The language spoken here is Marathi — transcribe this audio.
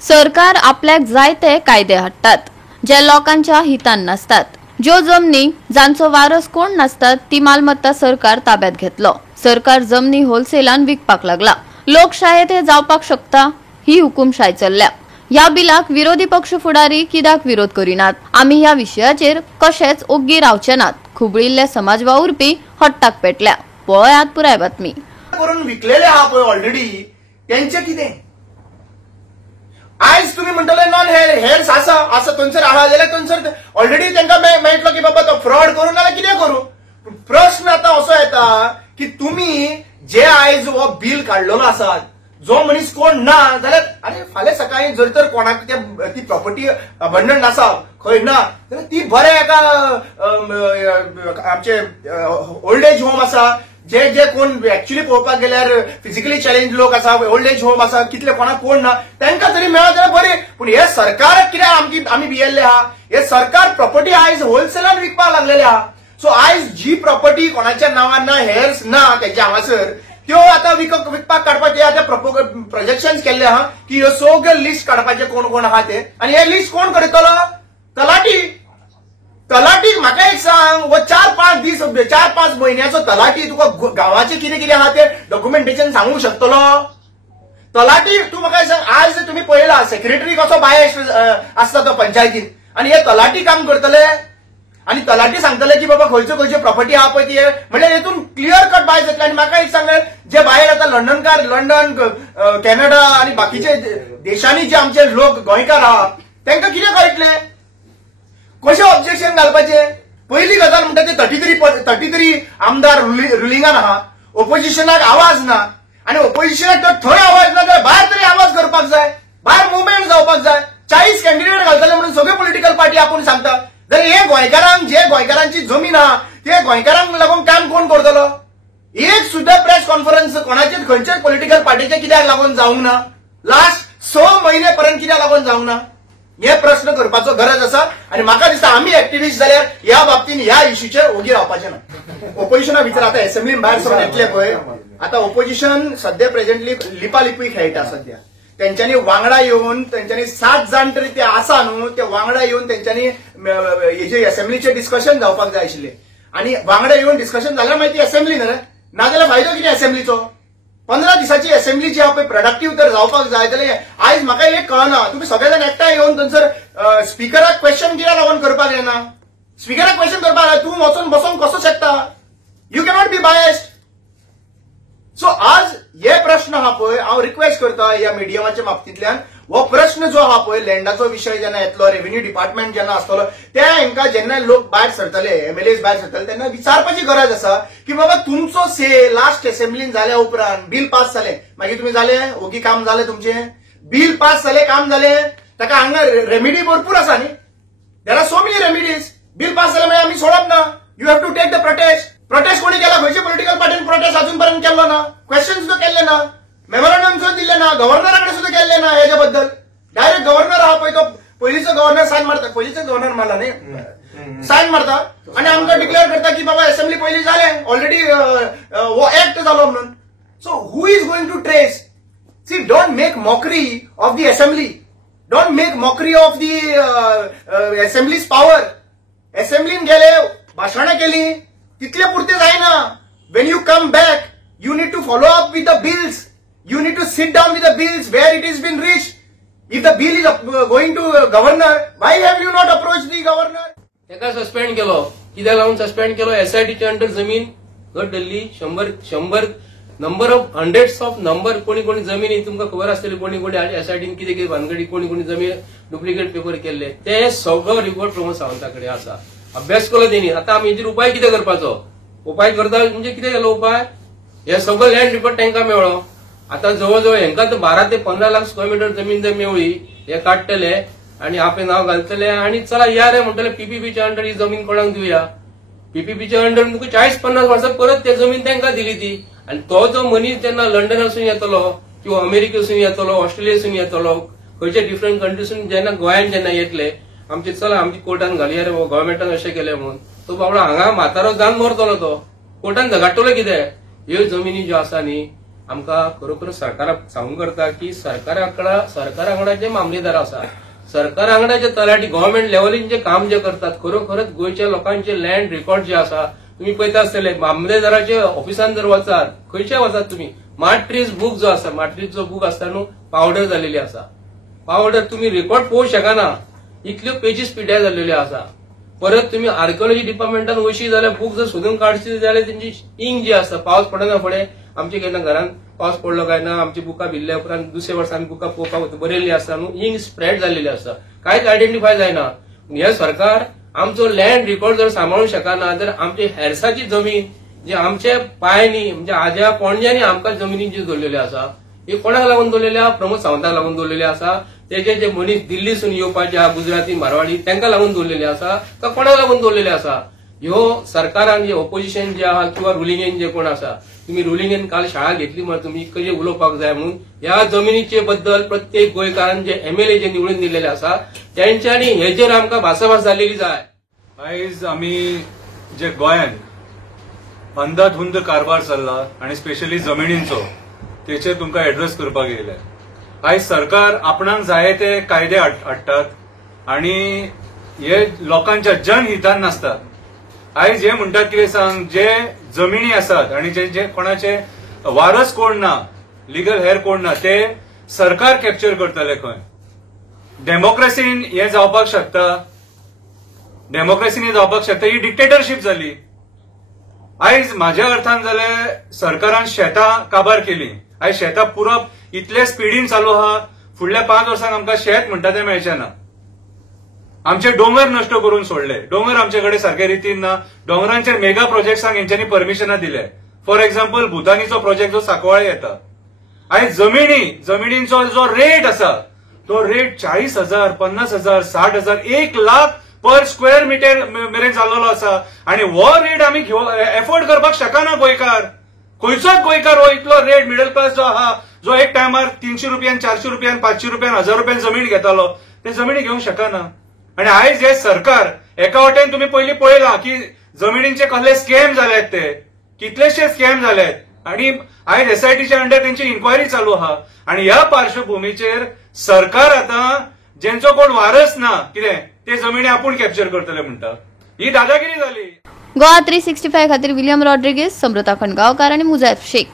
सरकार आपल्याक जाय ते कायदे हाडटात जे लोकांच्या हितान नसतात. ज्यो जमनी जांचो वारस कोण नसतात ती मालमत्ता सरकार ताब्यात घेतलो. सरकार जमनी होलसेलान विकपाक लागला. लोकशायेत हे जावपाक शकता? ही हुकुमशाही चल्ल्या. ह्या बिलाक विरोधी पक्ष फुडारी कित्याक विरोध करिनात? आमी ह्या विशयाचेर कशेच ओग्गी रावचे नात. खुबळिल्ले समाज वावुरपी हट्टाक पेटल्या. पळयात पुराय बातमी. करून विकलेले आहा पळय ऑलरेडी त्यांचे कितें? आयज तुम्ही म्हणटले नॉन हेअर्स आसा थंयसर आहा जाल्यार थंयसर ऑलरेडी तांकां मेळटलो की बाबा तो फ्रॉड करू नाल्यार कितें करू. प्रश्न आतां असो येता की तुम्ही जे आयज हो बिल काडलेलो आसा जो मनीस कोण ना जाल्यार अरे फाल्यां सकाळी जर तर कोणाक ती प्रॉपर्टी अबंडंट आसा खंय ना जाल्यार ती बरें एका आमचे ओल्ड एज होम आसा जे जे कोण एक्चुअली पळोवपाक गेल्यार फिजिकली चॅलेंज लोक आसा ओल्ड एज होम आसा कितले कोणाक कोण ना तांकां तरी मेळत जाल्यार बरें. पूण हे सरकार कित्याक आमी भियेल्ले आहा? हे सरकार प्रॉपर्टी आयज होलसेलान विकपाक लागलेले आहा. सो आयज जी प्रॉपर्टी कोणाच्या नांवान ना हेअर्स ना तेच्या हांगासर त्यो आता विकपाक काडपाचे आता प्रोजेक्शन केल्ले आहा की ह्यो सगळ्यो लिस्ट काडपाचे कोण कोण आहा ते. आनी हे लिस्ट कोण करतलो? तलाटीक म्हाका एक सांग वो 4-5 म्हयन्याचो तलाटी तुका गांवाचे कितें कितें आहा ते डॉक्युमेंटेशन सांगूंक शकतलो? तलाटी तूं म्हाका सांग आज तुम्ही पळयला सेक्रेटरी कसो बायस आसता तो पंचायतीन आनी हे तलाटी काम करतले आणि तलाटी सांगतले की बाबा खंयच्यो प्रॉपर्टी आहा पळय ती म्हणजे हेतून क्लियर कट बाय जातले. आनी म्हाका एक सांगले जे भायर आता लंडन कॅनडा आणि बाकीचे देशांनी जे आमचे लोक गोंयकार आहा तांकां कितें कळटले? कशें ऑब्जेक्शन घालपाचे? पहिली गजाल म्हणटा ते 33 आमदार रुलिंगान आहा. ओपोजिशनाक आवाज ना आणि ओपोजिशनाक थंय आवाज ना जाल्यार भायर तरी आवाज करपाक जाय. भायर मुवमेंट जावपाक जाय. 40 कॅन्डिडेट घालतले म्हणून सगळ्यो पॉलिटिकल पार्टी आपूण सांगता जर हे गोंयकारांची जमीन आहा ते गोंयकारांक लागून काम कोण करतलो? एक सुद्धा प्रेस कॉन्फरन्स कोणाचेच खंयच्याच पॉलिटिकल पार्टीचे कित्याक लागून जावंक ना? लास्ट 6 महिने पर्यंत कित्याक लागून जावंक ना? हे प्रश्न करपाचो गरज आसा. आणि म्हाका दिसता आमी एक्टिव्हिस्ट जाल्यार ह्या बाबतीन ह्या इश्यूचेर ओगी रावपाचे ना. ओपोजिशना भितर आता असेंब्लीन भायर सरून येतले पळय आता ओपोजिशन सध्या प्रेझेंटली लिपालिपी खेळटा सध्या. त्यांच्यानी वांगडा येऊन त्यांच्यानी 7 जाण तरी ते आसा न्हू ते वांगडा येऊन त्यांच्यानी हेजे असेंब्लीचे डिस्कशन जावपाक जाय आशिल्ले आणि वांगडा येऊन डिस्कशन जाल्यार मागीर ती असेंब्ली न्हू नाजाल्यार फायदो कितें असेंब्लीचो? 15 दिसाची असेंब्ली जी आहा पळय प्रोडक्टीव तर जावपाक जाय जाल्यार आयज म्हाका एक कळना तुम्ही सगळे जाण एकठांय येवन थंयसर स्पिकराक क्वेश्चन कित्याक लागून करपाक येना? स्पिकराक क्वेश्चन करपाक तूं वचून बसून कसो शकता? You cannot be biased. So आज हे प्रश्न आहा पळय हांव रिक्वेस्ट करता ह्या मिडियमाच्या बाबतींतल्यान हो प्रश्न जो आहा पळय लँडाचो विशय जेन्ना येतलो रेव्हेन्यू डिपार्टमेंट जेन्ना आसतलो त्या हांकां जेन्ना लोक भायर सरतले एमएलएज भायर सरतले तेन्ना विचारपाची गरज आसा की बाबा तुमचो से लास्ट असेंब्लीन जाल्या उपरांत बिल पास जालें मागीर तुम्ही जाले ओगी काम जालें तुमचें बिल पास जालें काम जालें ताका हांगा रेमिडी भरपूर आसा न्ही. There are so many remedies. Bill pass जालें मागीर आमी सोडप ना. You have to take the protest कोणी केला? खंयच्या पॉलिटिकल पार्टीन प्रोटेस्ट अजूनपर्यंत केल्लो ना. क्वेश्चन सुद्धा केल्ले ना. मेमोरंडम सुद्धा दिले ना. गव्हर्नराकडे सुद्धा केल्ले ना हेच्या बद्दल. डायरेक्ट गव्हर्नर आहा पळय तो पयलींचो गव्हर्नर सायन मारता पयलींचो गव्हर्नर मारला न्ही सायन मारता आणि आमकां डिक्लेअर करता की बाबा असेंब्ली पयलीं जालें ऑलरेडी हो एक्ट जालो म्हणून. So who is going to trace? See don't make mockery of the assembly. Don't make mockery of the assembly's power. असेंब्लीन गेले भाशणां केली तितले पुरते जायना. When you come back you need to follow up with the bills. You need to sit down with the bills where it has been reached. If the bill is going to governor, why have you not approached the governor? एका सस्पेंड केलो कित्याक लागून सस्पेंड केलो? एसआयटीच्या अंडर जमीन घट धरली 100 number of hundreds of number कोणी जमिनी तुमकां खबर आसतली कोणी एसआयटीन कितें भानगडी कोणी जमीन डुप्लिकेट पेपर केल्ले ते सगळो रिपोर्ट प्रमोद सावंताकडे आसा. अभ्यास केलो तेणी. आता आमी हेजेर उपाय कितें करपाचो? उपाय करता म्हणजे कितें केलो उपाय? हे सगळं लँड रिपोर्ट तांकां मेळ्ळो. आता जवळजवळ हेंकां 12 ते 15 लाख स्क्वेअर मीटर जमीन जर मेळ्ळी हे काडटले आणि आपले नाव घालतले आणि चला या रे म्हणटले पीपीपीच्या अंडर ही जमीन कोणाक दिवया. पीपीपीच्या अंडर तुका 40-50 वर्सां परत ते जमीन तांकां दिली ती. आणि तो जो मनीस जेन्ना लंडनासून येतलो किंवा अमेरिकेसून येतलो ऑस्ट्रेलियासून येतलो खंयच्या डिफरंट कंट्रीसून जेन्ना गोंयांत जेन्ना येतले आमचे चला आमची कोर्टान घालया रे गव्हर्मेंटान अशें केलें म्हणून तो बाबडो हांगा म्हातारो जावन मरतलो. तो कोर्टान झगाडटलो कितें? ह्यो जमिनी ज्यो आसा न्ही आमकां खरोखर सरकाराक सांगूंक करता की सरकारा वांगडा जे मामलेदार आसा, सरकारा वांगडा जे तलाठी गव्हर्नमेंट लेवलीन जे काम जे करतात, खरोखरच गोंयच्या लोकांचे लँड रेकॉर्ड जे आसा तुम्ही पळयता आसतले, मामलेदाराच्या ऑफिसान जर वचात, खंयच्या वचात तुम्ही, माट्रीज बुक जो आसा, माट्रीज जो बुक आसता न्हू, पावडर जाल्लेली आसा. पावडर तुम्ही रेकॉर्ड पळोवंक शकना, इतल्यो पेजीस पिड्यार जाल्ल्यो आसा. परत तुम्ही आर्किओलॉजी डिपार्टमेंटान वयशी जाल्यार बुक जर सोदून काडची जाल्यार तेंची इंक जी आसता, पावस पडना फुडें आमचे केन्ना घरांत पावस पडलो काय ना, आमची बुकां भिल्ल्या उपरांत दुसऱ्या वर्सा आमी बुकां पळोवपाक बरयल्ली आसता न्हू, इंक स्प्रेड जाल्लेली आसता, कांयच आयडेंटिफाय जायना. हे सरकार आमचो लँड रेकॉर्ड जर सांबाळूंक शकना, तर आमची हेरसाची जमीन जे आमचे पायांनी म्हणजे आज्या पणज्यांनी आमकां जमिनी जी दवरलेल्यो आसा, हे कोणाक लागून दवरलेले आसा? प्रमोद सावंताक लागून दवरलेले आसा. तेजे जे मनीस दिल्लीसून येवपाचे आहा, गुजराती मारवाडी, तांकां लागून दवरलेले आसा काय कोणाक लागून दवरलेले आसा? ह्यो सरकारान जे ऑपोजिशन जे आहा किंवा रुलिंगेन जे कोण आसा, तुम्ही रुलिंगेन काल शाळा घेतली म्हण तुम्ही कशें उलोवपाक जाय म्हणून, ह्या जमिनीचे बद्दल प्रत्येक गोंयकारान जे एमएलए जे निवडून दिलेले आसा त्यांच्यानी हेजेर आमकां भासाभास जाल्लेली जाय. आयज आमी जे गोंयांत अंधाधुंद कारभार चल्ला आनी स्पेशली जमिनींचो तेचेर तुमकां एड्रेस करपाक येयले. आयज सरकार आपणाक जाय ते कायदे हाडटात आनी हे लोकांच्या जनहितान नासतात. आयज हे म्हणटात कितें सांग, जे जमिनी आसात आनी जे कोणाचे वारस कोण ना, लिगल हेर कोण ना, ते सरकार कॅप्चर करतले. खंय डेमोक्रेसीन हे जावपाक शकता? डेमोक्रेसीन हे जावपाक शकता? ही डिक्टेटरशीप जाली. आयज म्हाज्या अर्थान जाल्यार सरकारान शेतां काबार केली. आयज शेतां पुरप इतले स्पिडीन चालू आहा, फुडल्या 5 वर्सांक आमकां शेत म्हणटा तें मेळचें ना. आमचे दोंगर नश्ट करून सोडले. दोंगर आमचे कडेन सारके रितीन ना. दोंगरांचेर मेगा प्रोजेक्ट्सांक हेंच्यांनी परमिशनां दिले. फॉर एक्झाम्पल भुतानीचो प्रोजेक्ट जो सांकवाळे येता, आयज जमिनींचो जो रेट आसा तो रेट 40,000, 50,000, 60,000, 1,00,000 पर स्क्वेअर मिटर मेरेन जाल्लो आसा. आणि हो रेट आमी एफोर्ड करपाक शकना गोंयकार. खंयचोच गोंयकार हो इतलो रेट मिडल क्लास जो आहा, जो एक टायमार 300 रुपयान, 400 रुपयान, 500 रुपयान, 1000 रुपयान जमीन घेतालो, ते जमिनी घेवंक शकना. आणि आयज हे सरकार एका वाटेन तुम्ही पयलीं पळयलां की जमिनींचे कसले स्कॅम जाल्यात, ते कितलेशे स्कॅम जाल्यात. आणि आयज एसआयटीच्या अंडर त्यांची इन्क्वायरी चालू आहा. आणि ह्या पार्श्वभूमीचेर सरकार आता जेंचो कोण वारस ना कितें ते जमिनी आपूण कॅप्चर करतले म्हणटा. ही दादागिरी जाली. गोवा 365 खातीर विलियम रॉड्रिगीस, समृता खणगांवकार आनी मुजैफ शेख.